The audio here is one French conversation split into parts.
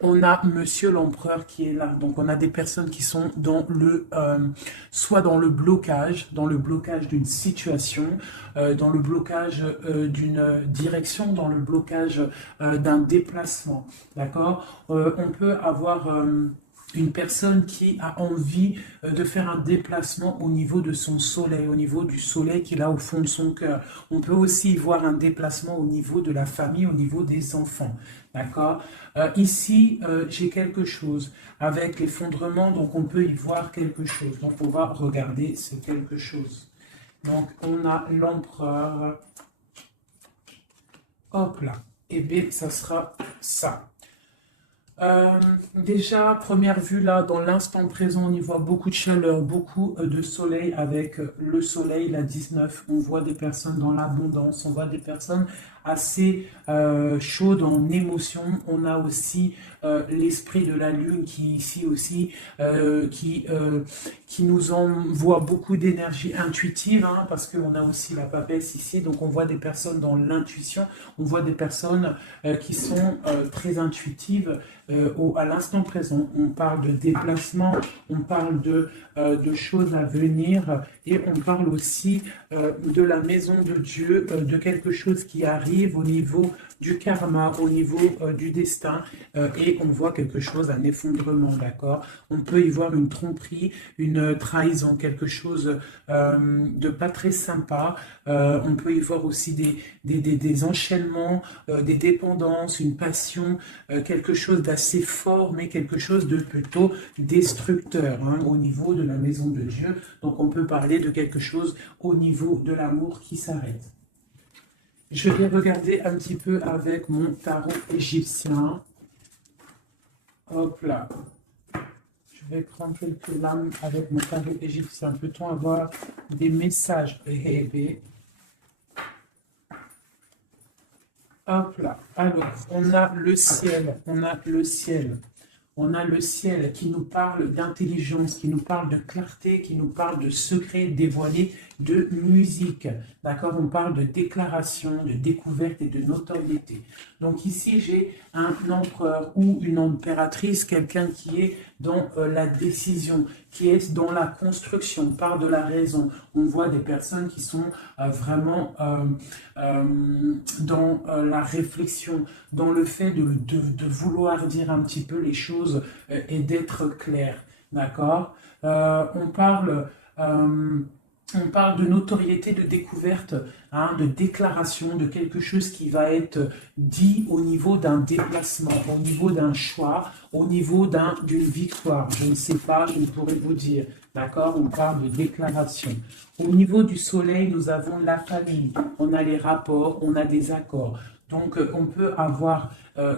On a Monsieur l'Empereur qui est là. Donc on a des personnes qui sont dans soit dans le blocage d'une situation, dans le blocage d'une direction, dans le blocage d'un déplacement. D'accord? On peut avoir une personne qui a envie de faire un déplacement au niveau de son soleil, au niveau du soleil qu'il a au fond de son cœur. On peut aussi voir un déplacement au niveau de la famille, au niveau des enfants. D'accord? Ici, j'ai quelque chose avec l'effondrement, donc on peut y voir quelque chose. Donc on va regarder ce quelque chose. Donc on a l'empereur. Hop là. Et bien, ça sera ça. Déjà, première vue là, dans l'instant présent, on y voit beaucoup de chaleur, beaucoup de soleil avec le soleil, la 19. On voit des personnes dans l'abondance, on voit des personnes assez chaudes en émotion. On a aussi l'esprit de la lune qui ici aussi, qui nous envoie beaucoup d'énergie intuitive, hein, parce qu'on a aussi la papesse ici. Donc on voit des personnes dans l'intuition, on voit des personnes qui sont très intuitives à l'instant présent. On parle de déplacement, on parle de choses à venir et on parle aussi de la maison de Dieu, de quelque chose qui arrive au niveau du karma, au niveau du destin et on voit quelque chose, un effondrement, d'accord? On peut y voir une tromperie, une trahison, quelque chose de pas très sympa. On peut y voir aussi des enchaînements, des dépendances, une passion, quelque chose d'assez fort, mais quelque chose de plutôt destructeur hein, au niveau de la maison de Dieu. Donc on peut parler de quelque chose au niveau de l'amour qui s'arrête. Je vais regarder un petit peu avec mon tarot égyptien. Hop là. Je vais prendre quelques lames avec mon tarot égyptien. Peut-on avoir des messages rêvés? Hop là. Alors, on a le ciel. On a le ciel. On a le ciel qui nous parle d'intelligence, qui nous parle de clarté, qui nous parle de secrets dévoilés, de musique. D'accord? On parle de déclaration, de découverte et de notoriété. Donc ici, j'ai un empereur ou une impératrice, quelqu'un qui est dans la décision, qui est dans la construction, on parle de la raison. On voit des personnes qui sont vraiment dans la réflexion, dans le fait de vouloir dire un petit peu les choses et d'être clair. D'accord? On parle de notoriété, de découverte, hein, de déclaration, de quelque chose qui va être dit au niveau d'un déplacement, au niveau d'un choix, au niveau d'une victoire. Je ne sais pas, je ne pourrais vous dire. D'accord? On parle de déclaration. Au niveau du soleil, nous avons la famille, on a les rapports, on a des accords. Donc, on peut avoir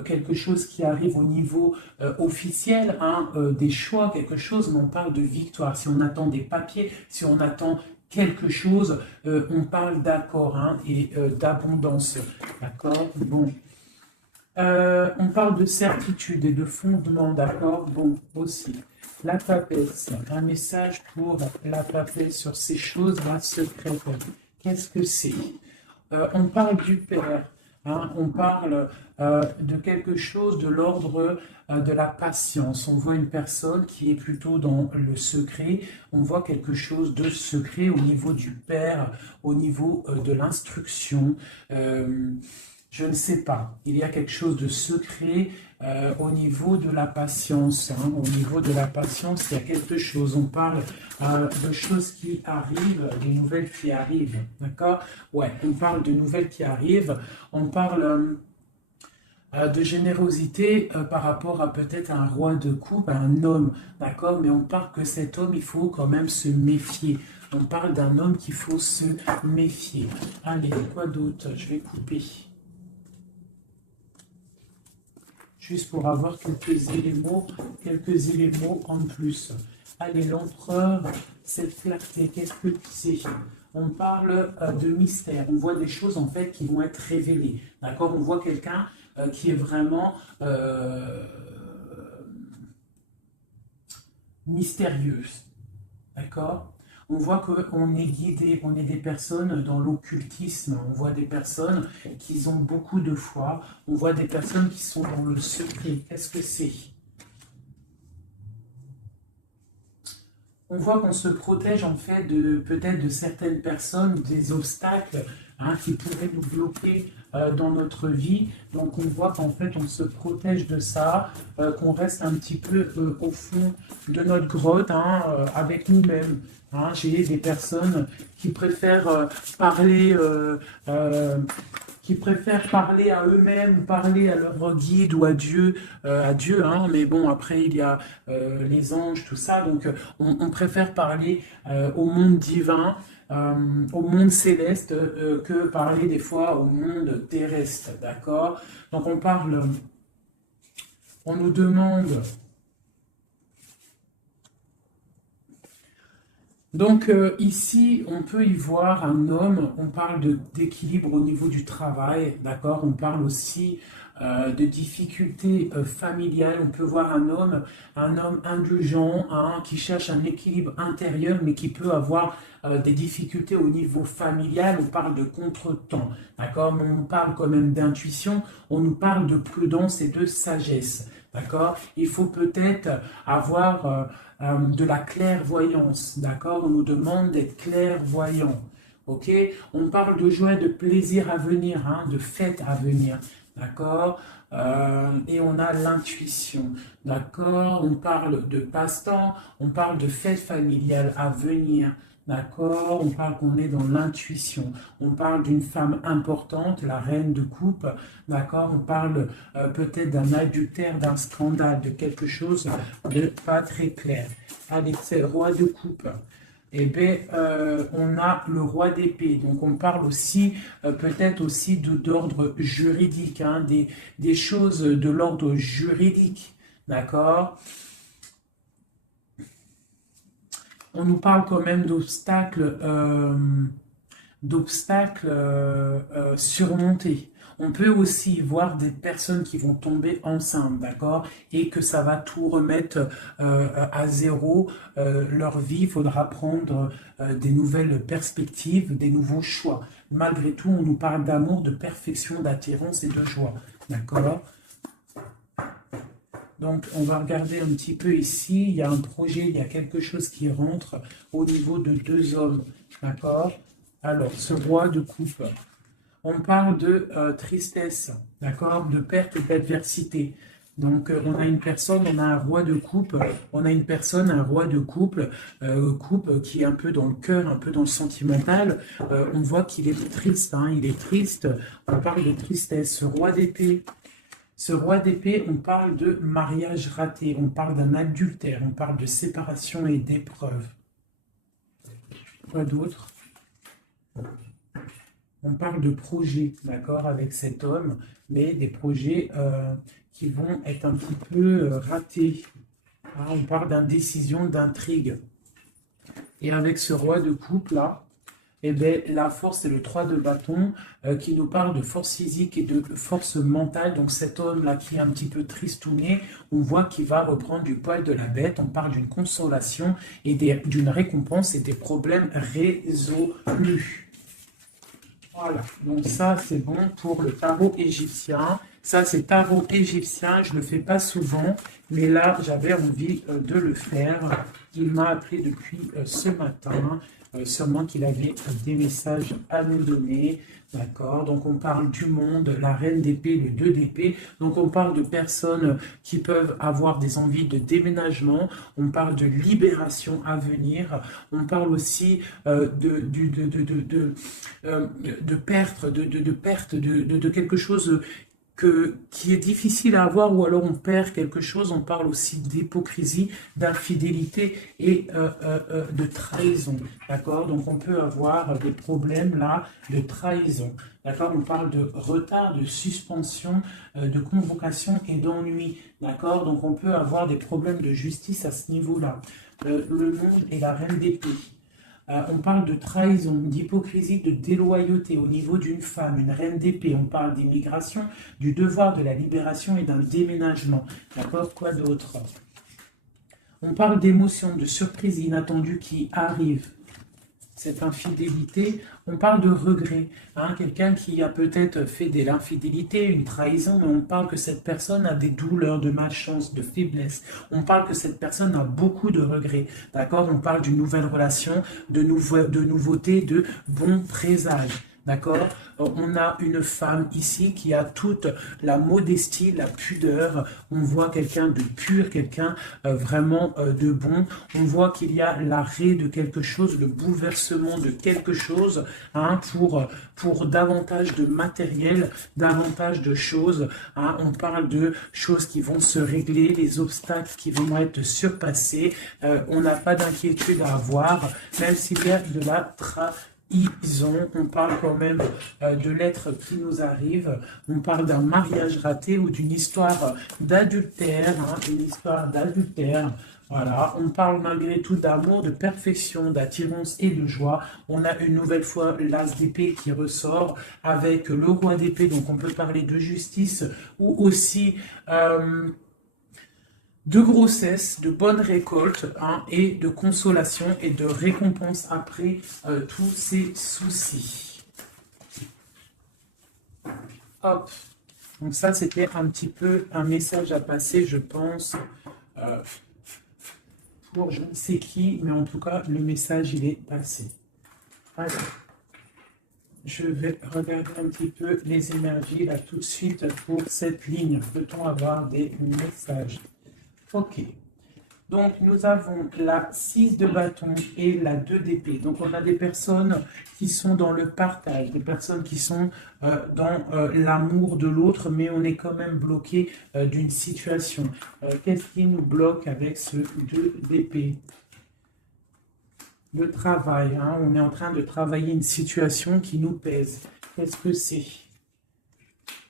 quelque chose qui arrive au niveau officiel, hein, des choix, quelque chose, mais on parle de victoire. Si on attend des papiers, si on attend quelque chose, on parle d'accord hein, et d'abondance. D'accord? Bon. On parle de certitude et de fondement, d'accord? Bon, aussi. La papesse, un message pour la papesse sur ces choses-là secrètes. Qu'est-ce que c'est? On parle du Père, hein, on parle de quelque chose de l'ordre de la patience. On voit une personne qui est plutôt dans le secret, on voit quelque chose de secret au niveau du Père, au niveau de l'instruction. Je ne sais pas, il y a quelque chose de secret au niveau de la patience. Hein. Au niveau de la patience, il y a quelque chose. On parle de choses qui arrivent, des nouvelles qui arrivent. D'accord? Ouais, on parle de nouvelles qui arrivent. On parle de générosité par rapport à peut-être un roi de coupe, à un homme. D'accord? Mais on parle que cet homme, il faut quand même se méfier. On parle d'un homme qu'il faut se méfier. Allez, quoi d'autre? Je vais couper. Juste pour avoir quelques éléments en plus. Allez, l'empereur, cette clarté, qu'est-ce que c'est? On parle de mystère, on voit des choses en fait qui vont être révélées. D'accord? On voit quelqu'un qui est vraiment mystérieuse. D'accord? On voit qu'on est guidé, on est des personnes dans l'occultisme, on voit des personnes qui ont beaucoup de foi, on voit des personnes qui sont dans le secret. Qu'est-ce que c'est? On voit qu'on se protège en fait peut-être de certaines personnes, des obstacles qui pourraient nous bloquer dans notre vie. Donc on voit qu'en fait on se protège de ça, qu'on reste un petit peu au fond de notre grotte avec nous-mêmes. J'ai des personnes qui préfèrent parler à eux-mêmes, parler à leur guide ou à Dieu, mais bon, après il y a les anges, tout ça, donc on préfère parler au monde divin, au monde céleste, que parler des fois au monde terrestre, d'accord? Donc on nous demande. Donc ici, on peut y voir un homme, on parle d'équilibre au niveau du travail, d'accord? On parle aussi de difficultés familiales. On peut voir un homme indulgent, qui cherche un équilibre intérieur, mais qui peut avoir des difficultés au niveau familial. On parle de contretemps, d'accord? Mais on parle quand même d'intuition, on nous parle de prudence et de sagesse, d'accord? Il faut peut-être avoir de la clairvoyance, d'accord? On nous demande d'être clairvoyant, ok? On parle de joie, de plaisir à venir, de fête à venir, d'accord? Et on a l'intuition, d'accord? On parle de passe-temps, on parle de fête familiale à venir, d'accord? On parle qu'on est dans l'intuition, on parle d'une femme importante, la reine de coupe, d'accord? On parle peut-être d'un adultère, d'un scandale, de quelque chose de pas très clair. Allez, c'est le roi de coupe. Eh bien, on a le roi d'épée. Donc, on parle aussi, peut-être aussi d'ordre juridique, des choses de l'ordre juridique, d'accord? On nous parle quand même d'obstacles surmontés. On peut aussi voir des personnes qui vont tomber enceintes, d'accord? Et que ça va tout remettre à zéro leur vie. Il faudra prendre des nouvelles perspectives, des nouveaux choix. Malgré tout, on nous parle d'amour, de perfection, d'attirance et de joie, d'accord? Donc, on va regarder un petit peu ici. Il y a un projet, il y a quelque chose qui rentre au niveau de deux hommes. D'accord? Alors, ce roi de coupe, on parle de tristesse, d'accord? De perte et d'adversité. Donc, on a une personne, on a un roi de coupe, on a une personne, un roi de couple, qui est un peu dans le cœur, un peu dans le sentimental. On voit qu'il est triste, il est triste. On parle de tristesse. Ce roi d'épée. Ce roi d'épée, on parle de mariage raté, on parle d'un adultère, on parle de séparation et d'épreuve. Quoi d'autre? On parle de projets, d'accord, avec cet homme, mais des projets qui vont être un petit peu ratés. On parle d'indécision, d'intrigue. Et avec ce roi de coupe, là, eh bien, la force, c'est le 3 de bâton qui nous parle de force physique et de force mentale. Donc cet homme-là qui est un petit peu tristouné, on voit qu'il va reprendre du poil de la bête. On parle d'une consolation et d'une récompense et des problèmes résolus. Voilà, donc ça c'est bon pour le tarot égyptien. Ça c'est tarot égyptien, je ne le fais pas souvent, mais là j'avais envie de le faire. Il m'a appelé depuis ce matin. Sûrement qu'il avait des messages à nous donner, d'accord? Donc on parle du monde, la reine d'épée, le 2 d'épée. Donc on parle de personnes qui peuvent avoir des envies de déménagement. On parle de libération à venir. On parle aussi de perte, de quelque chose qui est difficile à avoir, ou alors on perd quelque chose. On parle aussi d'hypocrisie, d'infidélité et de trahison, d'accord? Donc on peut avoir des problèmes là de trahison, d'accord? On parle de retard, de suspension, de convocation et d'ennui, d'accord? Donc on peut avoir des problèmes de justice à ce niveau-là. Le monde et la reine d'épée. On parle de trahison, d'hypocrisie, de déloyauté au niveau d'une femme, une reine d'épée. On parle d'immigration, du devoir de la libération et d'un déménagement. D'accord? Quoi d'autre? On parle d'émotions, de surprises inattendues qui arrivent. cette infidélité, on parle de regret. Hein, quelqu'un qui a peut-être fait de l'infidélité, une trahison, mais on parle que cette personne a des douleurs, de malchance, de faiblesse. On parle que cette personne a beaucoup de regrets. D'accord? On parle d'une nouvelle relation, de nouveauté, de bons présages. D'accord? On a une femme ici qui a toute la modestie, la pudeur. On voit quelqu'un de pur, quelqu'un vraiment de bon. On voit qu'il y a l'arrêt de quelque chose, le bouleversement de quelque chose hein, pour davantage de matériel, davantage de choses. Hein. On parle de choses qui vont se régler, les obstacles qui vont être surpassés. On n'a pas d'inquiétude à avoir, même s'il y a de la on parle quand même de l'être qui nous arrive, on parle d'un mariage raté ou d'une histoire d'adultère, hein, une histoire d'adultère. Voilà, on parle malgré tout d'amour, de perfection, d'attirance et de joie. On a une nouvelle fois l'as d'épée qui ressort avec le roi d'épée, donc on peut parler de justice ou aussi de grossesse, de bonne récolte hein, et de consolation et de récompense après tous ces soucis. Hop. Donc ça, c'était un petit peu un message à passer, je pense, pour je ne sais qui, mais en tout cas, le message, il est passé. Alors, je vais regarder un petit peu les énergies là tout de suite pour cette ligne. Peut-on avoir des messages? Ok, donc nous avons la 6 de bâton et la 2 d'épée. Donc on a des personnes qui sont dans le partage, des personnes qui sont dans l'amour de l'autre, mais on est quand même bloqué d'une situation. Qu'est-ce qui nous bloque avec ce 2 d'épée? Le travail, hein, on est en train de travailler une situation qui nous pèse. Qu'est-ce que c'est?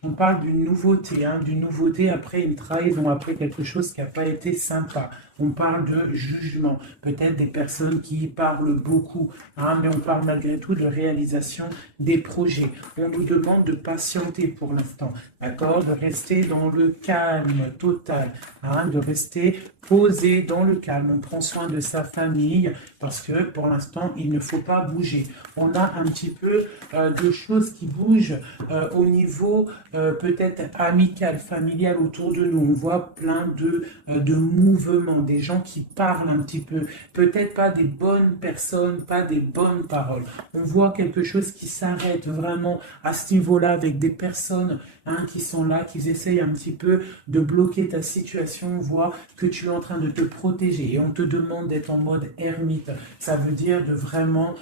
On parle d'une nouveauté après une trahison, après quelque chose qui n'a pas été sympa. On parle de jugement, peut-être des personnes qui parlent beaucoup, hein, mais on parle malgré tout de réalisation des projets. On nous demande de patienter pour l'instant, d'accord, de rester dans le calme total, hein, de rester posé dans le calme. On prend soin de sa famille parce que pour l'instant, il ne faut pas bouger. On a un petit peu de choses qui bougent au niveau peut-être amical, familial autour de nous. On voit plein de mouvements, des gens qui parlent un petit peu, peut-être pas des bonnes personnes, pas des bonnes paroles. On voit quelque chose qui s'arrête vraiment à ce niveau-là avec des personnes hein, qui sont là, qui essayent un petit peu de bloquer ta situation. On voit que tu es en train de te protéger et on te demande d'être en mode ermite. Ça veut dire de vraiment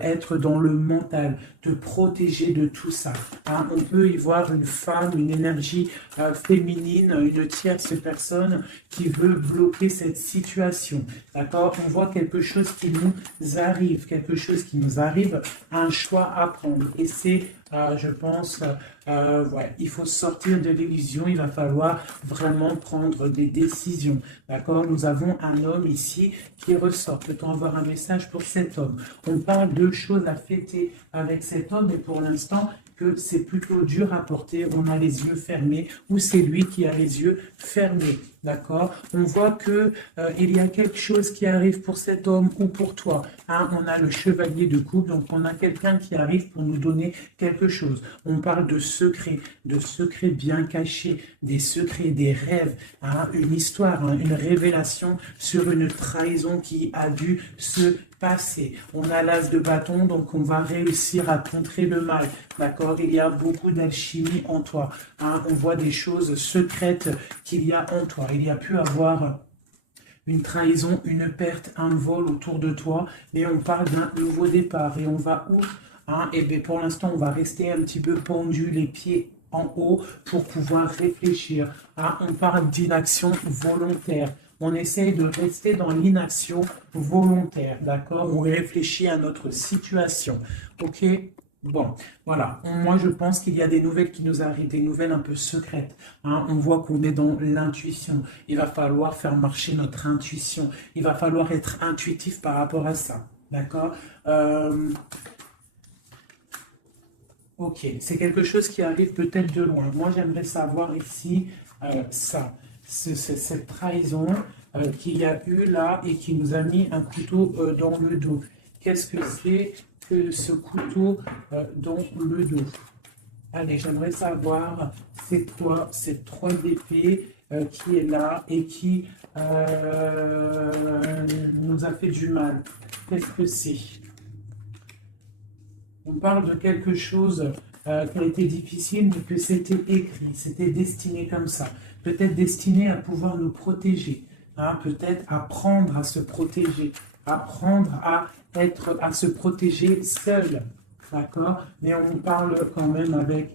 être dans le mental, te protéger de tout ça. Hein. On peut y voir une femme, une énergie féminine, une tierce personne qui veut bloquer cette situation. D'accord? On voit quelque chose qui nous arrive, un choix à prendre. Et c'est, je pense, ouais, il faut sortir de l'illusion, il va falloir vraiment prendre des décisions. D'accord? Nous avons un homme ici qui ressort. Peut-on avoir un message pour cet homme? On parle de choses à fêter avec cet homme, et pour l'instant, que c'est plutôt dur à porter, on a les yeux fermés, ou c'est lui qui a les yeux fermés, d'accord? On voit que il y a quelque chose qui arrive pour cet homme ou pour toi. Hein? On a le chevalier de coupe, donc on a quelqu'un qui arrive pour nous donner quelque chose. On parle de secrets bien cachés, des secrets, des rêves, hein? Une histoire, hein? Une révélation sur une trahison qui a dû se passer. On a l'as de bâton, donc on va réussir à contrer le mal. D'accord? Il y a beaucoup d'alchimie en toi. Hein? On voit des choses secrètes qu'il y a en toi. Il y a pu avoir une trahison, une perte, un vol autour de toi, et on parle d'un nouveau départ. Et on va où? Hein? Et bien pour l'instant, on va rester un petit peu pendu, les pieds en haut, pour pouvoir réfléchir. Hein? On parle d'inaction volontaire. On essaye de rester dans l'inaction volontaire, d'accord? On réfléchit à notre situation, ok? Bon, voilà. Moi, je pense qu'il y a des nouvelles qui nous arrivent, des nouvelles un peu secrètes. Hein? On voit qu'on est dans l'intuition. Il va falloir faire marcher notre intuition. Il va falloir être intuitif par rapport à ça, d'accord? Ok, c'est quelque chose qui arrive peut-être de loin. Moi, j'aimerais savoir ici ça. Cette trahison qu'il y a eu là et qui nous a mis un couteau dans le dos. Qu'est-ce que c'est que ce couteau dans le dos? Allez, j'aimerais savoir, c'est quoi cette 3 d'épée qui est là et qui nous a fait du mal? Qu'est-ce que c'est? On parle de quelque chose qui a été difficile, mais que c'était écrit, c'était destiné comme ça. Peut-être destiné à pouvoir nous protéger, hein, peut-être apprendre à se protéger, apprendre à se protéger seul, d'accord? Mais on parle quand même avec,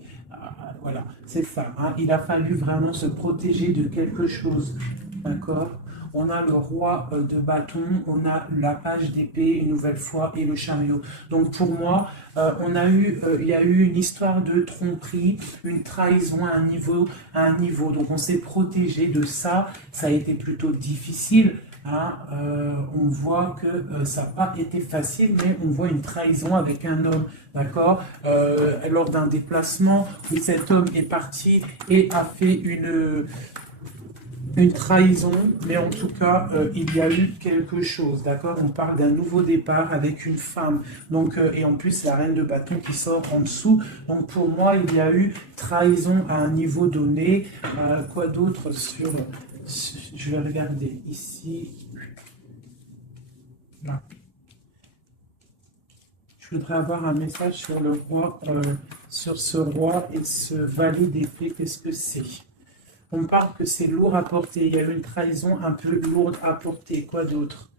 voilà, c'est ça, hein, il a fallu vraiment se protéger de quelque chose, d'accord? On a le roi de bâton, on a la page d'épée une nouvelle fois et le chariot. Donc pour moi, il y a eu une histoire de tromperie, une trahison à un niveau. Donc on s'est protégé de ça. Ça a été plutôt difficile. Hein. On voit que ça n'a pas été facile, mais on voit une trahison avec un homme, d'accord, lors d'un déplacement où cet homme est parti et a fait une trahison, mais en tout cas, il y a eu quelque chose, d'accord? On parle d'un nouveau départ avec une femme, donc, et en plus, la reine de bâton qui sort en dessous. Donc, pour moi, il y a eu trahison à un niveau donné. Quoi d'autre je vais regarder ici. Là. Je voudrais avoir un message sur le roi, sur ce roi et ce valet d'épée. Qu'est-ce que c'est? On parle que c'est lourd à porter. Il y a une trahison un peu lourde à porter. Quoi d'autre?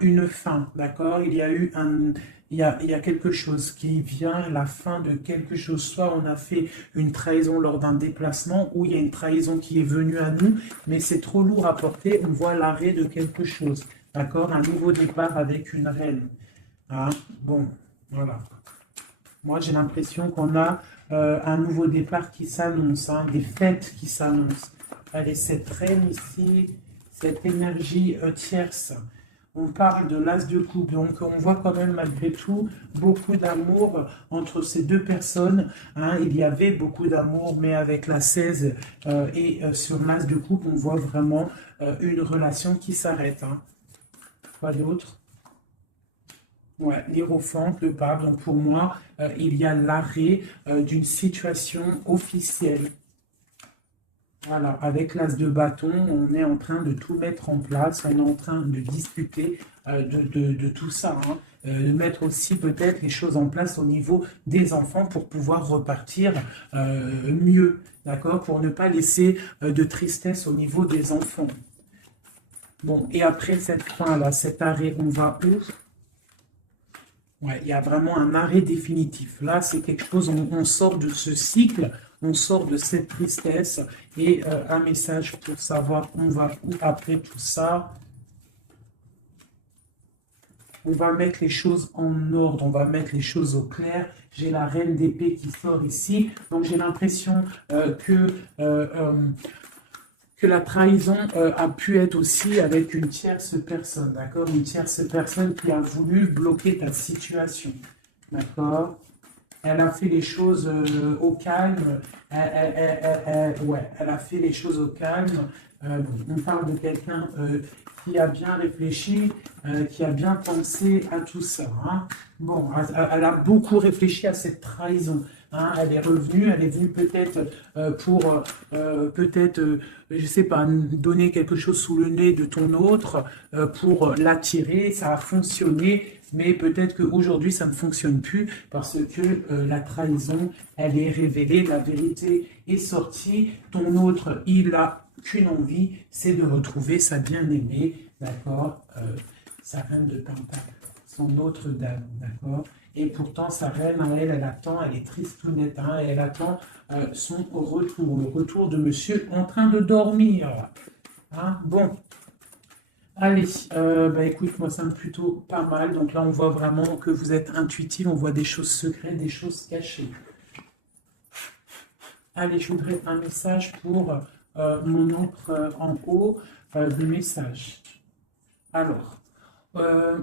Une fin, d'accord? Il y a eu il y a quelque chose qui vient, la fin de quelque chose. Soit on a fait une trahison lors d'un déplacement, ou il y a une trahison qui est venue à nous, mais c'est trop lourd à porter. On voit l'arrêt de quelque chose, d'accord? Un nouveau départ avec une reine. Hein? Bon, voilà. Moi, j'ai l'impression qu'on a un nouveau départ qui s'annonce, hein, des fêtes qui s'annoncent. Allez, cette reine ici, cette énergie tierce, on parle de l'as de coupe, donc on voit quand même malgré tout beaucoup d'amour entre ces deux personnes. Hein. Il y avait beaucoup d'amour, mais avec la 16 sur l'as de coupe, on voit vraiment une relation qui s'arrête. Hein. Quoi d'autre? Ouais, l'hiérophante, le pape. Donc pour moi, il y a l'arrêt d'une situation officielle. Voilà, avec l'as de bâton, on est en train de tout mettre en place, on est en train de discuter de tout ça, hein. De mettre aussi peut-être les choses en place au niveau des enfants pour pouvoir repartir mieux, d'accord, pour ne pas laisser de tristesse au niveau des enfants. Bon, et après cette fin-là, cet arrêt, on va où? Ouais, il y a vraiment un arrêt définitif. Là, c'est quelque chose, on sort de ce cycle, on sort de cette tristesse et un message pour savoir on va où après tout ça. On va mettre les choses en ordre, on va mettre les choses au clair. J'ai la reine d'épée qui sort ici, donc j'ai l'impression que la trahison a pu être aussi avec une tierce personne, d'accord? Une tierce personne qui a voulu bloquer ta situation, d'accord? Elle a fait les choses au calme, elle a fait les choses au calme. On parle de quelqu'un qui a bien réfléchi, qui a bien pensé à tout ça. Hein. Bon, elle a beaucoup réfléchi à cette trahison. Hein. Elle est revenue, peut-être pour, je sais pas, donner quelque chose sous le nez de ton autre, pour l'attirer, ça a fonctionné, mais peut-être qu'aujourd'hui ça ne fonctionne plus parce que la trahison, elle est révélée, la vérité est sortie, ton autre, il a qu'une envie, c'est de retrouver sa bien-aimée, d'accord, sa reine de Pentacle, son autre dame, d'accord. Et pourtant, sa reine, elle attend, elle est tristounette, hein, elle attend son retour, le retour de monsieur en train de dormir. Hein, bon, allez, écoute, moi, ça me plutôt pas mal. Donc là, on voit vraiment que vous êtes intuitif, on voit des choses secrètes, des choses cachées. Allez, je voudrais un message pour mon autre en haut de message. Alors,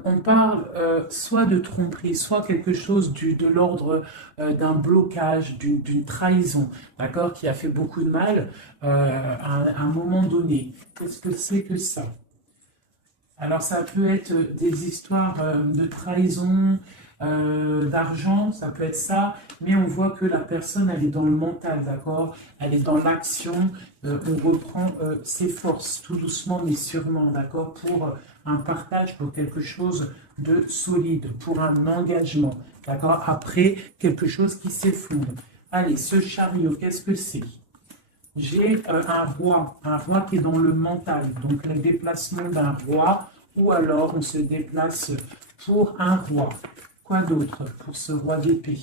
on parle soit de tromperie, soit quelque chose de l'ordre d'un blocage, d'une trahison, d'accord, qui a fait beaucoup de mal à un moment donné. Qu'est-ce que c'est que ça? Alors, ça peut être des histoires de trahison, d'argent, ça peut être ça, mais on voit que la personne, elle est dans le mental, d'accord? Elle est dans l'action, on reprend ses forces, tout doucement mais sûrement, d'accord? Pour un partage, pour quelque chose de solide, pour un engagement, d'accord? Après, quelque chose qui s'effondre. Allez, ce chariot, qu'est-ce que c'est? J'ai un roi qui est dans le mental, donc le déplacement d'un roi, ou alors on se déplace pour un roi. Quoi d'autre pour ce roi d'épée?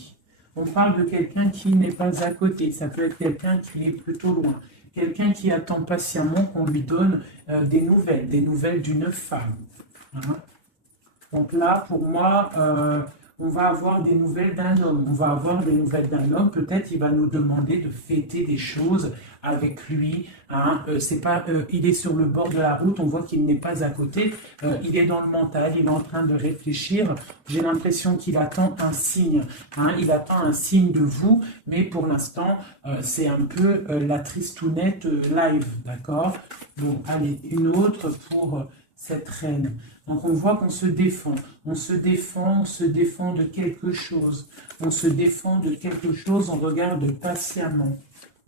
On parle de quelqu'un qui n'est pas à côté, ça peut être quelqu'un qui est plutôt loin, quelqu'un qui attend patiemment qu'on lui donne des nouvelles d'une femme. Hein. Donc là, pour moi, on va avoir des nouvelles d'un homme. On va avoir des nouvelles d'un homme. Peut-être il va nous demander de fêter des choses avec lui. Hein. C'est pas, il est sur le bord de la route. On voit qu'il n'est pas à côté. Il est dans le mental. Il est en train de réfléchir. J'ai l'impression qu'il attend un signe. Hein. Il attend un signe de vous. Mais pour l'instant, c'est un peu la tristounette live. D'accord? Bon, allez, une autre pour cette reine. Donc on voit qu'on se défend, on se défend, on se défend de quelque chose, on se défend de quelque chose, on regarde patiemment.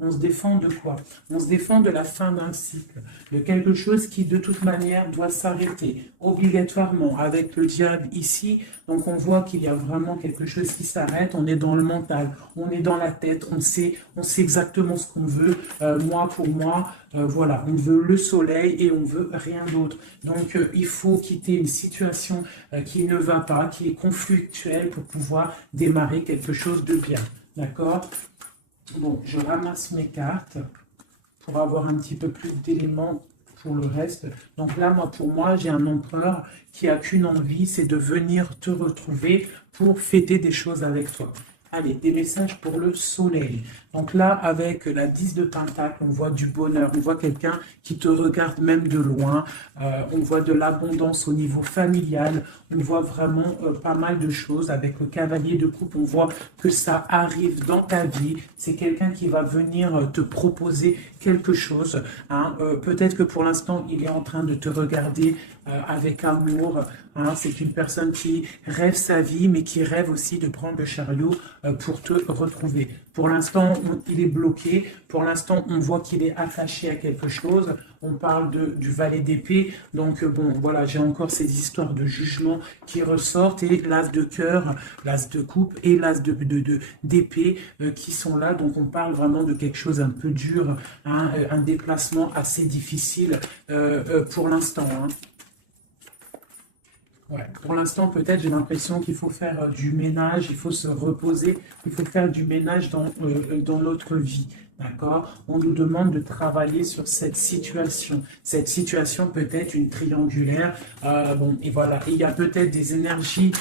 On se défend de quoi? On se défend de la fin d'un cycle, de quelque chose qui de toute manière doit s'arrêter, obligatoirement, avec le diable ici. Donc on voit qu'il y a vraiment quelque chose qui s'arrête, on est dans le mental, on est dans la tête, on sait exactement ce qu'on veut, moi pour moi, voilà, on veut le soleil et on veut rien d'autre. Donc il faut quitter une situation qui ne va pas, qui est conflictuelle pour pouvoir démarrer quelque chose de bien, d'accord? Bon, je ramasse mes cartes pour avoir un petit peu plus d'éléments pour le reste. Donc là, pour moi, j'ai un empereur qui a qu'une envie, c'est de venir te retrouver pour fêter des choses avec toi. Allez, des messages pour le soleil. Donc là, avec la 10 de Pentacle, on voit du bonheur, on voit quelqu'un qui te regarde même de loin, on voit de l'abondance au niveau familial, on voit vraiment pas mal de choses. Avec le cavalier de coupe, on voit que ça arrive dans ta vie. C'est quelqu'un qui va venir te proposer quelque chose. Hein. Peut-être que pour l'instant, il est en train de te regarder avec amour. Hein. C'est une personne qui rêve sa vie, mais qui rêve aussi de prendre le chariot pour te retrouver. Pour l'instant, il est bloqué. Pour l'instant, on voit qu'il est attaché à quelque chose. On parle du valet d'épée. Donc, bon, voilà, j'ai encore ces histoires de jugement qui ressortent. Et l'as de cœur, l'as de coupe et l'as d'épée qui sont là. Donc, on parle vraiment de quelque chose un peu dur, hein, un déplacement assez difficile pour l'instant. Hein. Ouais. Pour l'instant, peut-être, j'ai l'impression qu'il faut faire du ménage, il faut se reposer, il faut faire du ménage dans notre vie. D'accord? On nous demande de travailler sur cette situation. Cette situation peut être une triangulaire. Bon, et voilà. Il y a peut-être des énergies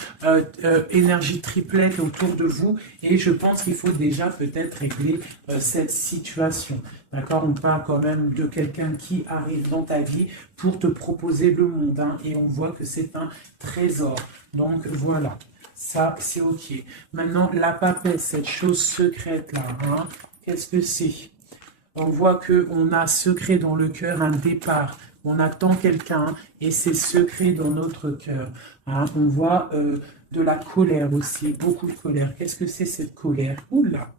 triplettes autour de vous. Et je pense qu'il faut déjà peut-être régler cette situation. D'accord? On parle quand même de quelqu'un qui arrive dans ta vie pour te proposer le monde. Hein, et on voit que c'est un trésor. Donc voilà. Ça, c'est OK. Maintenant, la papesse, cette chose secrète-là. Hein, qu'est-ce que c'est? On voit qu'on a secret dans le cœur, un départ. On attend quelqu'un et c'est secret dans notre cœur. Hein, on voit de la colère aussi, beaucoup de colère. Qu'est-ce que c'est cette colère? Oula!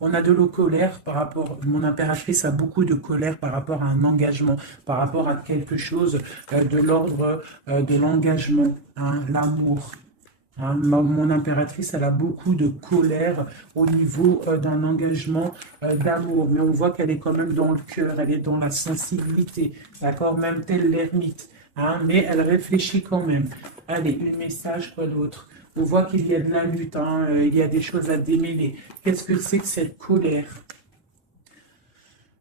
On a de la colère par rapport, mon impératrice a beaucoup de colère par rapport à un engagement, par rapport à quelque chose de l'ordre de l'engagement, hein, l'amour. Hein, mon impératrice, elle a beaucoup de colère au niveau d'un engagement d'amour, mais on voit qu'elle est quand même dans le cœur, elle est dans la sensibilité, d'accord, même tel l'ermite, hein, mais elle réfléchit quand même. Allez, un message, quoi d'autre? On voit qu'il y a de la lutte, hein, il y a des choses à démêler. Qu'est-ce que c'est que cette colère?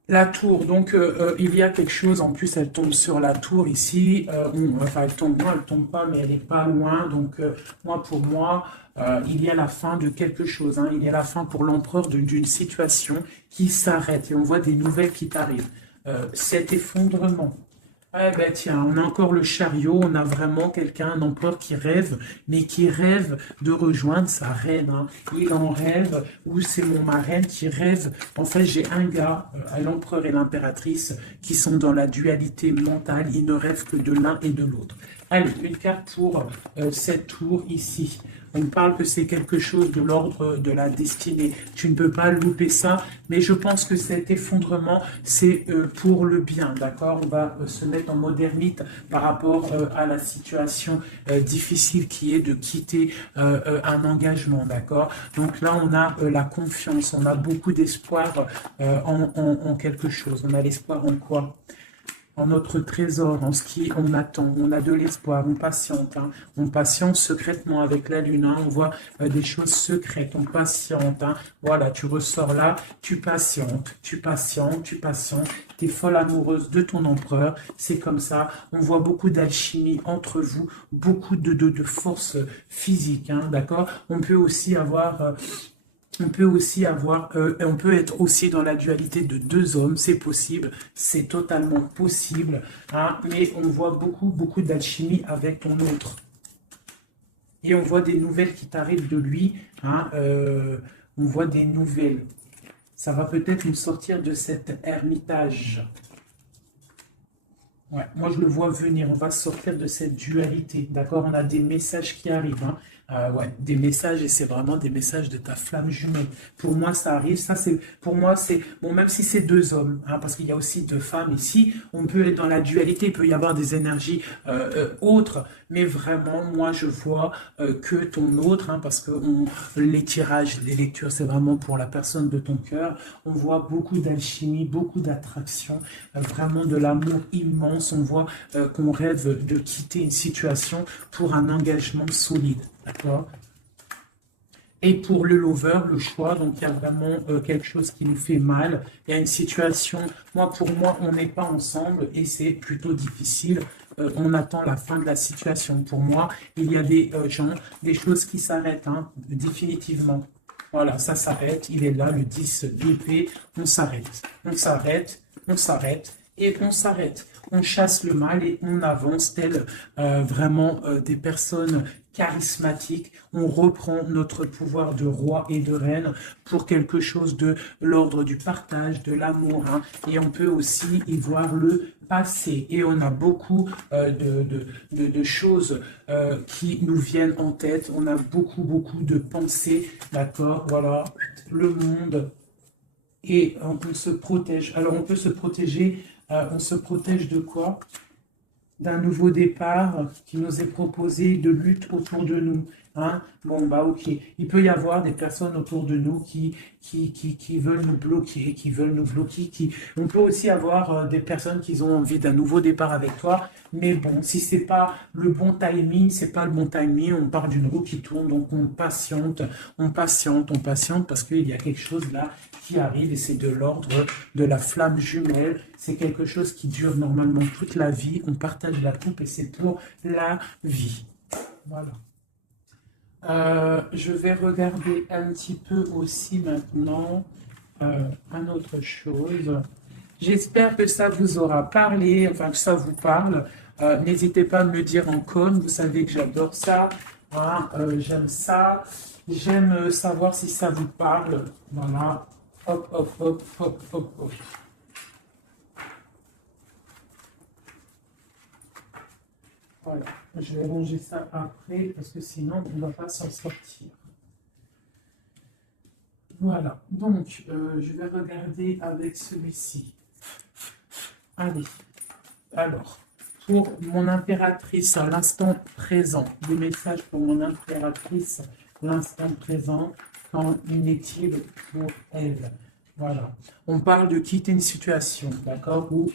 La tour, donc il y a quelque chose, en plus elle tombe sur la tour ici, enfin elle tombe pas, mais elle n'est pas loin, donc pour moi, il y a la fin de quelque chose, hein, il y a la fin pour l'empereur d'une situation qui s'arrête, et on voit des nouvelles qui t'arrivent. Cet effondrement, Ah ben tiens, on a encore le chariot, on a vraiment quelqu'un, un empereur qui rêve, mais qui rêve de rejoindre sa reine, hein. Il en rêve, ou c'est mon marraine qui rêve. En fait, j'ai un gars, l'empereur et l'impératrice, qui sont dans la dualité mentale, ils ne rêvent que de l'un et de l'autre. Allez, une carte pour cette tour ici. On parle que c'est quelque chose de l'ordre de la destinée. Tu ne peux pas louper ça, mais je pense que cet effondrement, c'est pour le bien, d'accord? On va se mettre en modernite par rapport à la situation difficile qui est de quitter un engagement, d'accord? Donc là, on a la confiance, on a beaucoup d'espoir en quelque chose. On a l'espoir en quoi? En notre trésor, en ce qui on attend, on a de l'espoir, on patiente, hein. On patiente secrètement avec la lune, hein. On voit des choses secrètes, on patiente, hein. Voilà, tu ressors là, tu patientes, tu patientes, tu patientes, tu es folle amoureuse de ton empereur, c'est comme ça, on voit beaucoup d'alchimie entre vous, beaucoup de force physique, hein, d'accord? On peut aussi avoir... on peut être aussi dans la dualité de deux hommes, c'est possible, c'est totalement possible, hein, mais on voit beaucoup d'alchimie avec ton autre. Et on voit des nouvelles qui t'arrivent de lui, hein, on voit des nouvelles. Ça va peut-être nous sortir de cet ermitage. Ouais, moi je le vois venir, on va sortir de cette dualité, d'accord? On a des messages qui arrivent, hein. Ouais, des messages et c'est vraiment des messages de ta flamme jumelle. Pour moi, ça arrive, ça c'est, pour moi c'est, bon, même si c'est deux hommes, hein, parce qu'il y a aussi deux femmes ici, on peut être dans la dualité, il peut y avoir des énergies autres, mais vraiment, moi je vois que ton autre, hein, parce que les tirages, les lectures, c'est vraiment pour la personne de ton cœur, on voit beaucoup d'alchimie, beaucoup d'attraction, vraiment de l'amour immense, on voit qu'on rêve de quitter une situation pour un engagement solide. D'accord? Et pour le lover, le choix, donc il y a vraiment quelque chose qui nous fait mal. Il y a une situation, pour moi, on n'est pas ensemble et c'est plutôt difficile. On attend la fin de la situation. Pour moi, il y a des gens, des choses qui s'arrêtent, hein, définitivement. Voilà, ça s'arrête. Il est là, le 10 d'épée. On s'arrête. On s'arrête. On s'arrête. Et on s'arrête. On chasse le mal et on avance tel vraiment des personnes charismatiques. On reprend notre pouvoir de roi et de reine pour quelque chose de l'ordre du partage, de l'amour, hein. Et on peut aussi y voir le passé. Et on a beaucoup de choses qui nous viennent en tête. On a beaucoup de pensées, d'accord? Voilà, le monde. Et on peut se protéger. Alors, on peut se protéger. On se protège de quoi? D'un nouveau départ qui nous est proposé de lutte autour de nous. Hein? Bon, bah ok. Il peut y avoir des personnes autour de nous qui veulent nous bloquer, qui veulent nous bloquer. On peut aussi avoir des personnes qui ont envie d'un nouveau départ avec toi. Mais bon, si c'est pas le bon timing, c'est pas le bon timing, on part d'une roue qui tourne, donc on patiente, on patiente, on patiente, parce qu'il y a quelque chose là qui arrive et c'est de l'ordre de la flamme jumelle. C'est quelque chose qui dure normalement toute la vie. On partage la coupe et c'est pour la vie. Voilà. Je vais regarder un petit peu aussi maintenant une autre chose. J'espère que ça vous aura parlé, enfin que ça vous parle. N'hésitez pas à me le dire en com. Vous savez que j'adore ça. Hein, j'aime ça. J'aime savoir si ça vous parle. Voilà. Hop, hop, hop, hop, hop, hop. Voilà. Je vais ranger ça après parce que sinon on ne va pas s'en sortir. Voilà. Donc, je vais regarder avec celui-ci. Allez. Alors, pour mon impératrice à l'instant présent, des messages pour mon impératrice à l'instant présent, qu'en est-il pour elle? Voilà. On parle de quitter une situation, d'accord, ou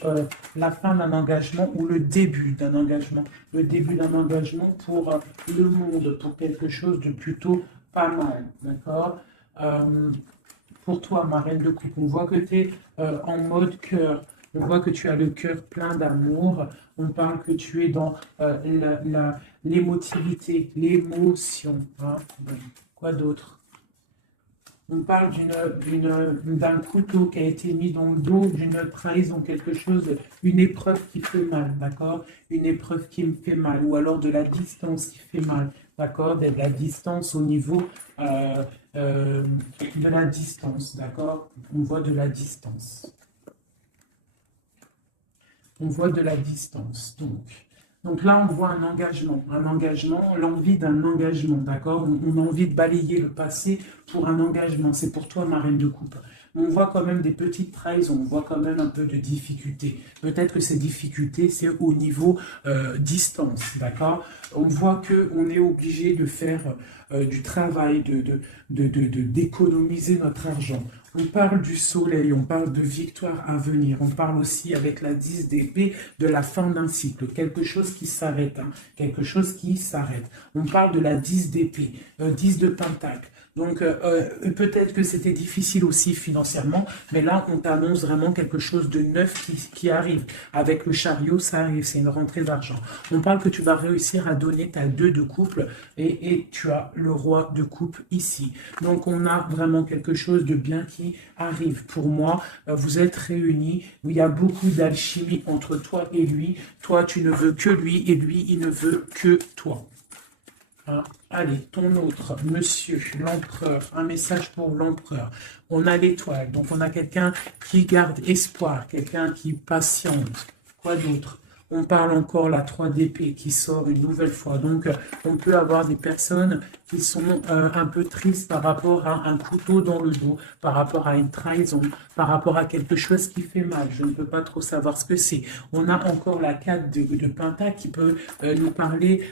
la fin d'un engagement ou le début d'un engagement. Le début d'un engagement pour le monde, pour quelque chose de plutôt pas mal, d'accord. Pour toi, ma reine de coupe, on voit que tu es en mode cœur. On voit que tu as le cœur plein d'amour. On parle que tu es dans l'émotivité, l'émotion. Hein. Quoi d'autre? On parle d'un couteau qui a été mis dans le dos, d'une trahison, quelque chose, une épreuve qui fait mal, d'accord? Une épreuve qui me fait mal, ou alors de la distance qui fait mal, d'accord? De la distance au niveau euh, euh, de la distance, d'accord? On voit de la distance. On voit de la distance, donc là, on voit un engagement, l'envie d'un engagement, d'accord? On a envie de balayer le passé pour un engagement. C'est pour toi, ma reine de coupe. On voit quand même des petites trahisons, on voit quand même un peu de difficultés. Peut-être que ces difficultés, c'est au niveau distance, d'accord? On voit qu'on est obligé de faire du travail, d'économiser notre argent. On parle du soleil, on parle de victoire à venir, on parle aussi avec la 10 d'épée de la fin d'un cycle, quelque chose qui s'arrête, hein, quelque chose qui s'arrête. On parle de la 10 d'épée, 10 de pentacle. Donc peut-être que c'était difficile aussi financièrement, mais là on t'annonce vraiment quelque chose de neuf qui arrive. Avec le chariot, ça arrive, c'est une rentrée d'argent. On parle que tu vas réussir à donner ta 2 de couple et tu as le roi de coupe ici. Donc on a vraiment quelque chose de bien qui arrive. Pour moi, vous êtes réunis, il y a beaucoup d'alchimie entre toi et lui. Toi, tu ne veux que lui et lui, il ne veut que toi. Hein? Allez, ton autre, monsieur, l'empereur, un message pour l'empereur. On a l'étoile, donc on a quelqu'un qui garde espoir, quelqu'un qui patiente. Quoi d'autre? On parle encore la 3 d'épée qui sort une nouvelle fois. Donc, on peut avoir des personnes qui sont un peu tristes par rapport à un couteau dans le dos, par rapport à une trahison, par rapport à quelque chose qui fait mal. Je ne peux pas trop savoir ce que c'est. On a encore la 4 de Pentacle qui peut nous parler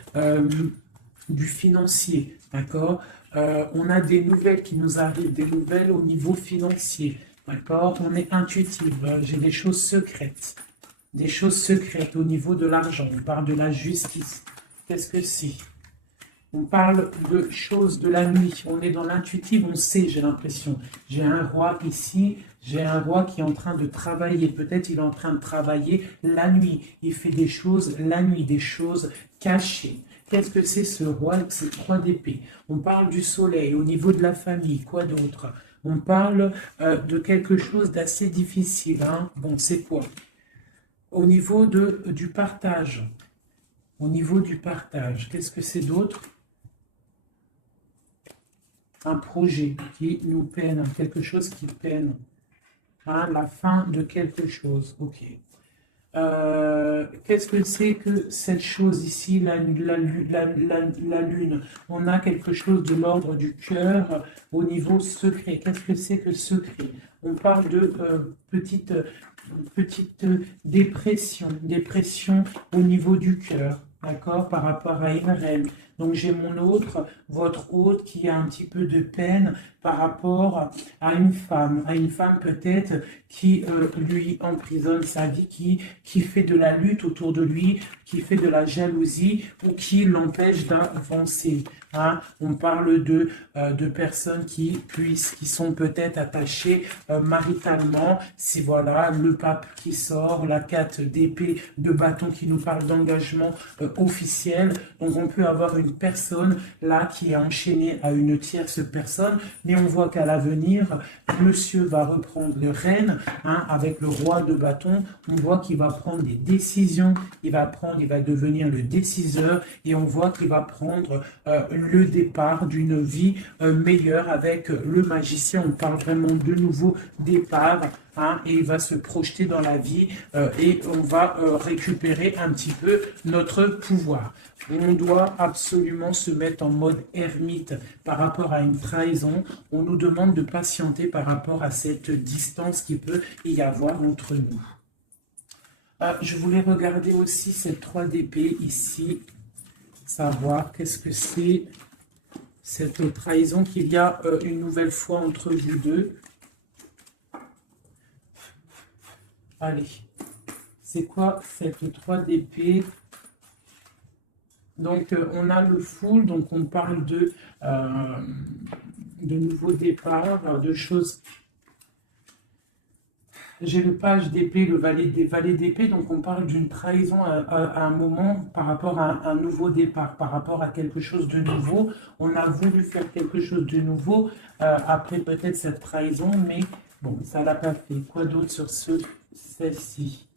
du financier, d'accord? On a des nouvelles qui nous arrivent, des nouvelles au niveau financier, d'accord? On est intuitif, j'ai des choses secrètes. Des choses secrètes au niveau de l'argent. On parle de la justice. Qu'est-ce que c'est? On parle de choses de la nuit. On est dans l'intuitif, on sait, j'ai l'impression. J'ai un roi ici, j'ai un roi qui est en train de travailler. Peut-être il est en train de travailler la nuit. Il fait des choses la nuit, des choses cachées. Qu'est-ce que c'est ce roi, ces 3 d'épée? On parle du soleil, au niveau de la famille, quoi d'autre? On parle de quelque chose d'assez difficile. Hein? Bon, c'est quoi? Au niveau du partage. Au niveau du partage, qu'est-ce que c'est d'autre? Un projet qui nous peine, quelque chose qui peine. Hein, la fin de quelque chose. Ok. Qu'est-ce que c'est que cette chose ici, la lune? On a quelque chose de l'ordre du cœur au niveau secret. Qu'est-ce que c'est que secret? On parle de petite dépression au niveau du cœur, d'accord, par rapport à une reine. Donc j'ai mon autre, votre autre, qui a un petit peu de peine par rapport à une femme peut-être qui lui emprisonne sa vie, qui fait de la lutte autour de lui, qui fait de la jalousie ou qui l'empêche d'avancer. Hein? On parle de personnes qui sont peut-être attachées maritalement. C'est voilà le pape qui sort, la 4 d'épée de bâton qui nous parle d'engagement officiel. Donc on peut avoir une personne là qui est enchaînée à une tierce personne, mais on voit qu'à l'avenir, monsieur va reprendre le règne, hein, avec le roi de bâton. On voit qu'il va prendre des décisions, il va devenir le déciseur, et on voit qu'il va prendre le départ d'une vie meilleure avec le magicien. On parle vraiment de nouveau départ, hein, et il va se projeter dans la vie et on va récupérer un petit peu notre pouvoir. On doit absolument se mettre en mode ermite par rapport à une trahison. On nous demande de patienter par rapport à cette distance qui peut y avoir entre nous. Je voulais regarder aussi cette 3 d'épée ici, savoir qu'est-ce que c'est cette trahison qu'il y a une nouvelle fois entre vous deux. Allez, c'est quoi cette 3 d'épée? Donc, on a le full, donc on parle de nouveaux départs, de choses. J'ai le page d'épée, le valet des valets d'épée, donc on parle d'une trahison à un moment par rapport à un nouveau départ, par rapport à quelque chose de nouveau. On a voulu faire quelque chose de nouveau après peut-être cette trahison, mais bon, ça l'a pas fait. Quoi d'autre sur celle-ci?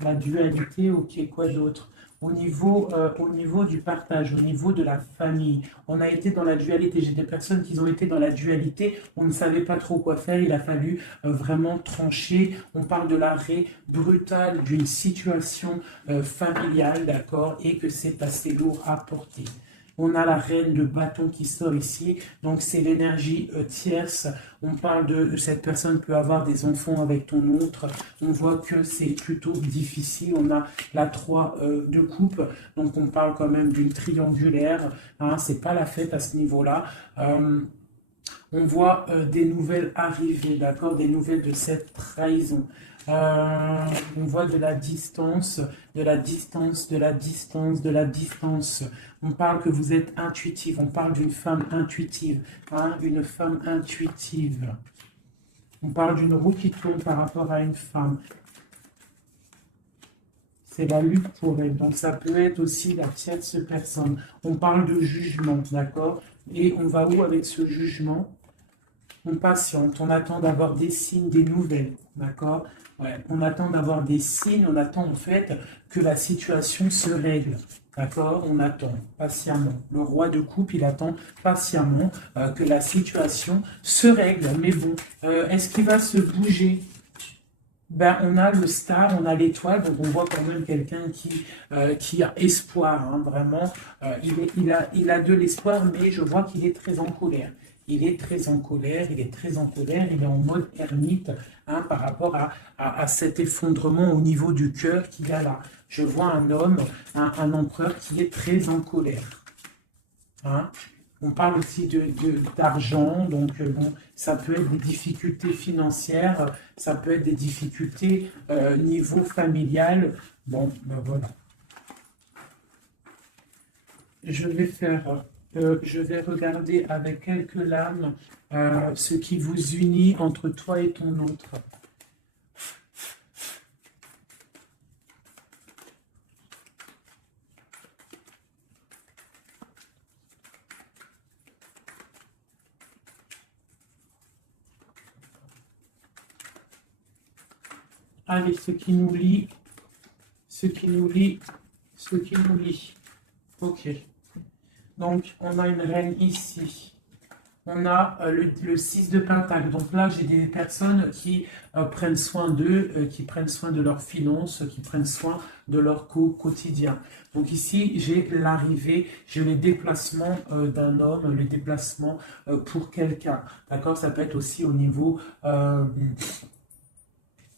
La dualité, ok, quoi d'autre? Au niveau du partage, au niveau de la famille, on a été dans la dualité. J'ai des personnes qui ont été dans la dualité, on ne savait pas trop quoi faire, il a fallu vraiment trancher. On parle de l'arrêt brutal d'une situation familiale, d'accord, et que c'est assez lourd à porter. On a la reine de bâton qui sort ici, donc c'est l'énergie tierce. On parle de cette personne peut avoir des enfants avec ton autre. On voit que c'est plutôt difficile. On a la 3 de coupe, donc on parle quand même d'une triangulaire. Hein, c'est pas la fête à ce niveau-là. On voit des nouvelles arriver, d'accord, des nouvelles de cette trahison. On voit de la distance, de la distance, de la distance, de la distance. On parle que vous êtes intuitive, on parle d'une femme intuitive, hein, une femme intuitive. On parle d'une roue qui tourne par rapport à une femme. C'est la lutte pour elle, donc ça peut être aussi la tierce personne. On parle de jugement, d'accord? Et on va où avec ce jugement? On patiente, on attend d'avoir des signes, des nouvelles, d'accord? Ouais, on attend d'avoir des signes, on attend en fait que la situation se règle, d'accord? On attend patiemment. Le roi de coupe, il attend patiemment que la situation se règle. Mais bon, est-ce qu'il va se bouger? Ben, on a le star, on a l'étoile, donc on voit quand même quelqu'un qui a espoir, hein, vraiment. Il a de l'espoir, mais je vois qu'il est très en colère. Il est très en colère, il est très en colère, il est en mode ermite hein, par rapport à cet effondrement au niveau du cœur qu'il y a là. Je vois un homme, un empereur qui est très en colère. Hein. On parle aussi d'argent, donc bon, ça peut être des difficultés financières, ça peut être des difficultés niveau familial. Bon, ben voilà. Je vais regarder avec quelques lames ce qui vous unit entre toi et ton autre. Allez, ce qui nous lie, ce qui nous lie, ce qui nous lie. Ok. Donc, on a une reine ici. On a le 6 de Pentacle. Donc là, j'ai des personnes qui prennent soin d'eux, qui prennent soin de leurs finances, qui prennent soin de leur quotidien. Donc ici, j'ai l'arrivée, j'ai le déplacement d'un homme, le déplacement pour quelqu'un. D'accord? Ça peut être aussi au niveau...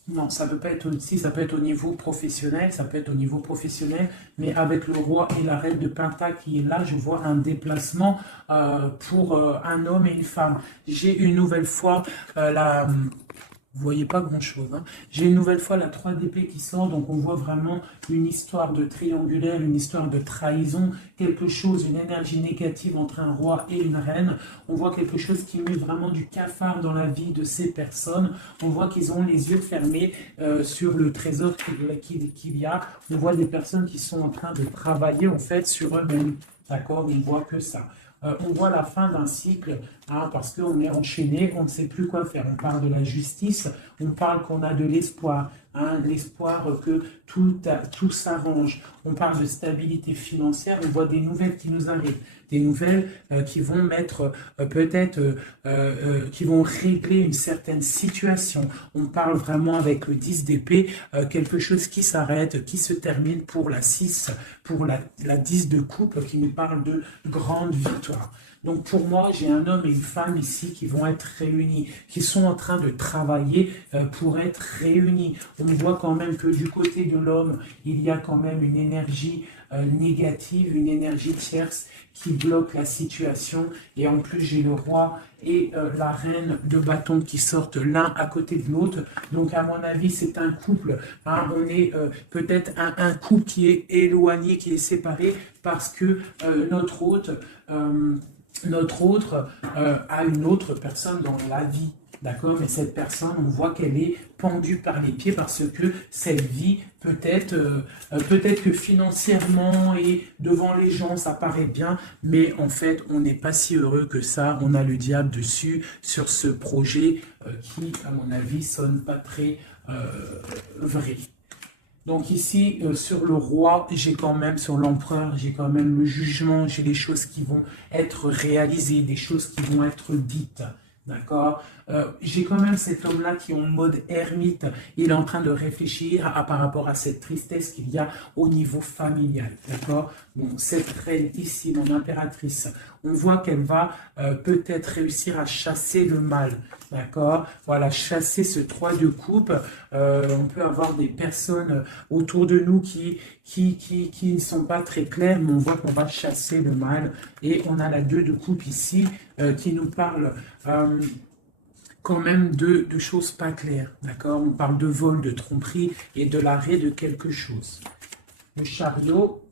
non, ça peut pas être aussi, ça peut être au niveau professionnel, ça peut être au niveau professionnel, mais avec le roi et la reine de Pentacle qui est là, je vois un déplacement pour un homme et une femme. J'ai une nouvelle fois la... Vous voyez pas grand-chose. Hein. J'ai une nouvelle fois la 3 d'épée qui sort, donc on voit vraiment une histoire de triangulaire, une histoire de trahison, quelque chose, une énergie négative entre un roi et une reine. On voit quelque chose qui met vraiment du cafard dans la vie de ces personnes. On voit qu'ils ont les yeux fermés sur le trésor qu'il y a. On voit des personnes qui sont en train de travailler en fait sur eux-mêmes. D'accord? On ne voit que ça. On voit la fin d'un cycle, hein, parce qu'on est enchaîné, on ne sait plus quoi faire. On parle de la justice, on parle qu'on a de l'espoir, hein, l'espoir que tout s'arrange. On parle de stabilité financière, on voit des nouvelles qui nous arrivent, des nouvelles qui vont mettre peut-être, qui vont régler une certaine situation. On parle vraiment avec le 10 d'épée, quelque chose qui s'arrête, qui se termine pour la 6, pour la 10 de coupe qui nous parle de grande victoire. Donc pour moi, j'ai un homme et une femme ici qui vont être réunis, qui sont en train de travailler pour être réunis. On voit quand même que du côté de l'homme, il y a quand même une énergie négative, une énergie tierce qui bloque la situation. Et en plus, j'ai le roi et la reine de bâton qui sortent l'un à côté de l'autre. Donc à mon avis, c'est un couple. Hein, on est peut-être un couple qui est éloigné, qui est séparé parce que notre hôte a une autre personne dans la vie. D'accord? Mais cette personne, on voit qu'elle est pendue par les pieds parce que cette vie, peut-être que financièrement et devant les gens, ça paraît bien, mais en fait, on n'est pas si heureux que ça. On a le diable dessus sur ce projet qui, à mon avis, sonne pas très vrai. Donc ici, sur le roi, j'ai quand même, sur l'empereur, j'ai quand même le jugement, j'ai les choses qui vont être réalisées, des choses qui vont être dites. D'accord? J'ai quand même cet homme-là qui est en mode ermite. Il est en train de réfléchir par rapport à cette tristesse qu'il y a au niveau familial. D'accord? Bon, cette reine ici, mon impératrice, on voit qu'elle va peut-être réussir à chasser le mal. D'accord? Voilà, chasser ce 3 de coupe. On peut avoir des personnes autour de nous qui ne sont pas très claires, mais on voit qu'on va chasser le mal. Et on a la 2 de coupe ici qui nous parle quand même de choses pas claires. D'accord? On parle de vol, de tromperie et de l'arrêt de quelque chose. Le chariot,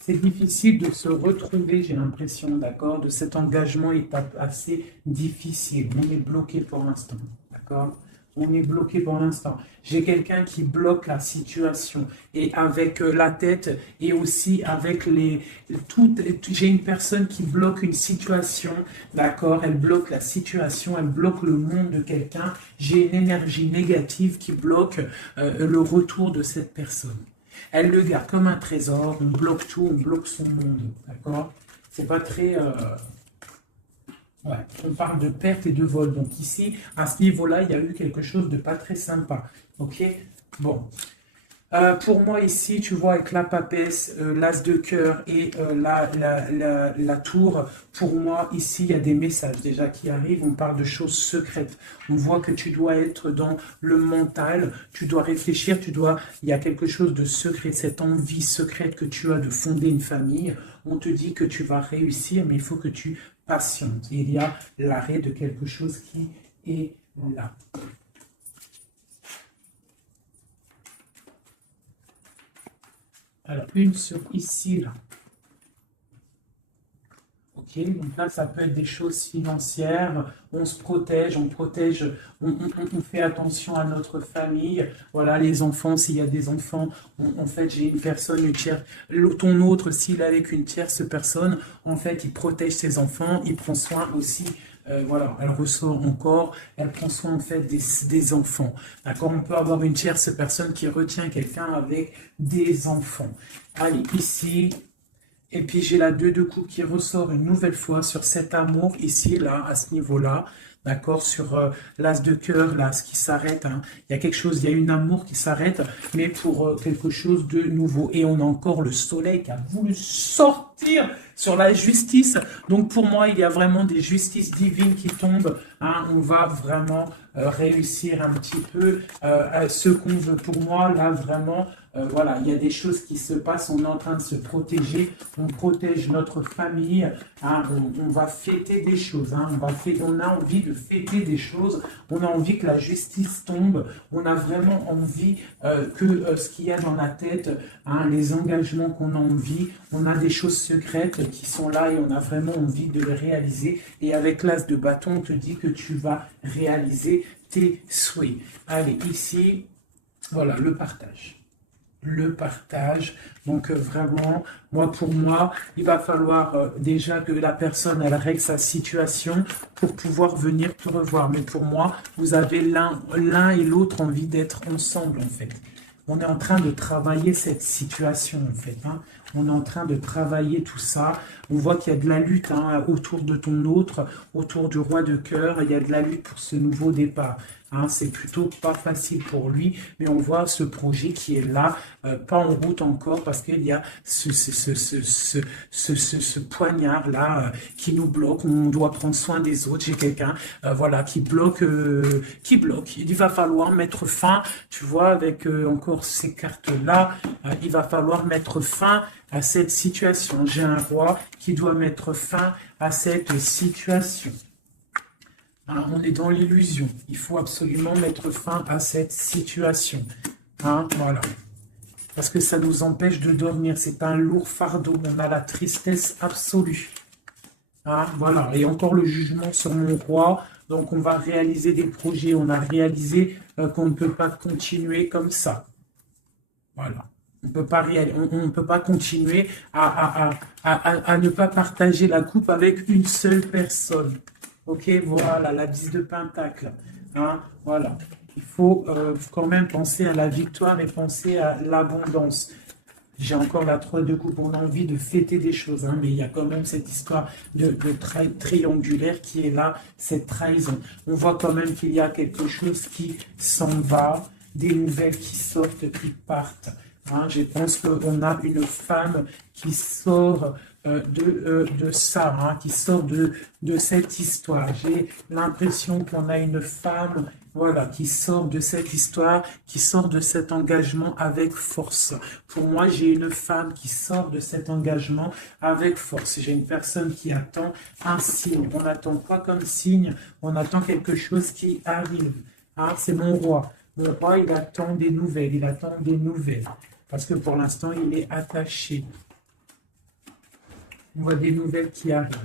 c'est difficile de se retrouver, j'ai l'impression, d'accord? De cet engagement est assez difficile. On est bloqué pour l'instant, d'accord? On est bloqué pour l'instant. J'ai quelqu'un qui bloque la situation et avec la tête et aussi avec j'ai une personne qui bloque une situation, d'accord? Elle bloque la situation, elle bloque le monde de quelqu'un. J'ai une énergie négative qui bloque le retour de cette personne. Elle le garde comme un trésor, on bloque tout, on bloque son monde, d'accord? C'est pas très... Ouais, on parle de perte et de vol. Donc ici, à ce niveau-là, il y a eu quelque chose de pas très sympa. Ok? Bon. Pour moi ici, tu vois, avec la papesse, l'as de cœur et la tour, pour moi ici, il y a des messages déjà qui arrivent. On parle de choses secrètes. On voit que tu dois être dans le mental, tu dois réfléchir, il y a quelque chose de secret, cette envie secrète que tu as de fonder une famille. On te dit que tu vas réussir, mais il faut que tu patientes. Il y a l'arrêt de quelque chose qui est là. Alors, une sur ici, là. Ok, donc là, ça peut être des choses financières. On se protège, on fait attention à notre famille. Voilà, les enfants, s'il y a des enfants, en fait, j'ai une personne, une tierce. Ton autre, s'il est avec une tierce personne, en fait, il protège ses enfants, il prend soin aussi. Voilà, elle ressort encore, elle prend soin en fait des enfants. D'accord? On peut avoir une tierce personne qui retient quelqu'un avec des enfants. Allez, ici, et puis j'ai la 2 de coupe qui ressort une nouvelle fois sur cet amour ici, là, à ce niveau-là. D'accord, sur l'as de cœur, là, ce qui s'arrête. Hein. Il y a quelque chose, il y a une amour qui s'arrête, mais pour quelque chose de nouveau. Et on a encore le soleil qui a voulu sortir sur la justice. Donc pour moi, il y a vraiment des justices divines qui tombent. Hein. On va vraiment réussir un petit peu ce qu'on veut. Pour moi, là, vraiment... voilà, il y a des choses qui se passent, on est en train de se protéger, on protège notre famille, hein, on va fêter des choses, hein, on a envie de fêter des choses, on a envie que la justice tombe, on a vraiment envie que ce qu'il y a dans la tête, hein, les engagements qu'on a envie, on a des choses secrètes qui sont là et on a vraiment envie de les réaliser. Et avec l'as de bâton, on te dit que tu vas réaliser tes souhaits. Allez, ici, voilà, le partage. Le partage. Donc vraiment, pour moi, il va falloir déjà que la personne, elle règle sa situation pour pouvoir venir te revoir. Mais pour moi, vous avez l'un et l'autre envie d'être ensemble, en fait. On est en train de travailler cette situation, en fait. Hein. On est en train de travailler tout ça. On voit qu'il y a de la lutte hein, autour de ton autre, autour du roi de cœur. Il y a de la lutte pour ce nouveau départ. Hein, c'est plutôt pas facile pour lui, mais on voit ce projet qui est là, pas en route encore, parce qu'il y a ce poignard-là qui nous bloque. On doit prendre soin des autres. J'ai quelqu'un voilà, qui bloque. Il va falloir mettre fin, tu vois, avec encore ces cartes-là, il va falloir mettre fin à cette situation. J'ai un roi qui doit mettre fin à cette situation. Alors, on est dans l'illusion. Il faut absolument mettre fin à cette situation. Hein, voilà. Parce que ça nous empêche de dormir. C'est un lourd fardeau. On a la tristesse absolue. Hein, voilà. Et encore le jugement sur mon roi. Donc, on va réaliser des projets. On a réalisé qu'on ne peut pas continuer comme ça. Voilà. On ne peut pas continuer à ne pas partager la coupe avec une seule personne. Ok, voilà, la 10 de Pentacle. Hein, voilà. Il faut quand même penser à la victoire et penser à l'abondance. J'ai encore la 3 de coupe, on a envie de fêter des choses, hein, mais il y a quand même cette histoire de triangulaire qui est là, cette trahison. On voit quand même qu'il y a quelque chose qui s'en va, des nouvelles qui sortent, qui partent. Hein. Je pense qu'on a une femme qui sort de ça, hein, qui sort de cette histoire. J'ai l'impression qu'on a une femme, voilà, qui sort de cette histoire, qui sort de cet engagement avec force. Pour moi, j'ai une femme qui sort de cet engagement avec force. J'ai une personne qui attend un signe. On n'attend pas comme signe, on attend quelque chose qui arrive. Hein, c'est mon roi. Mon roi, il attend des nouvelles, il attend des nouvelles. Parce que pour l'instant, il est attaché. On voit des nouvelles qui arrivent.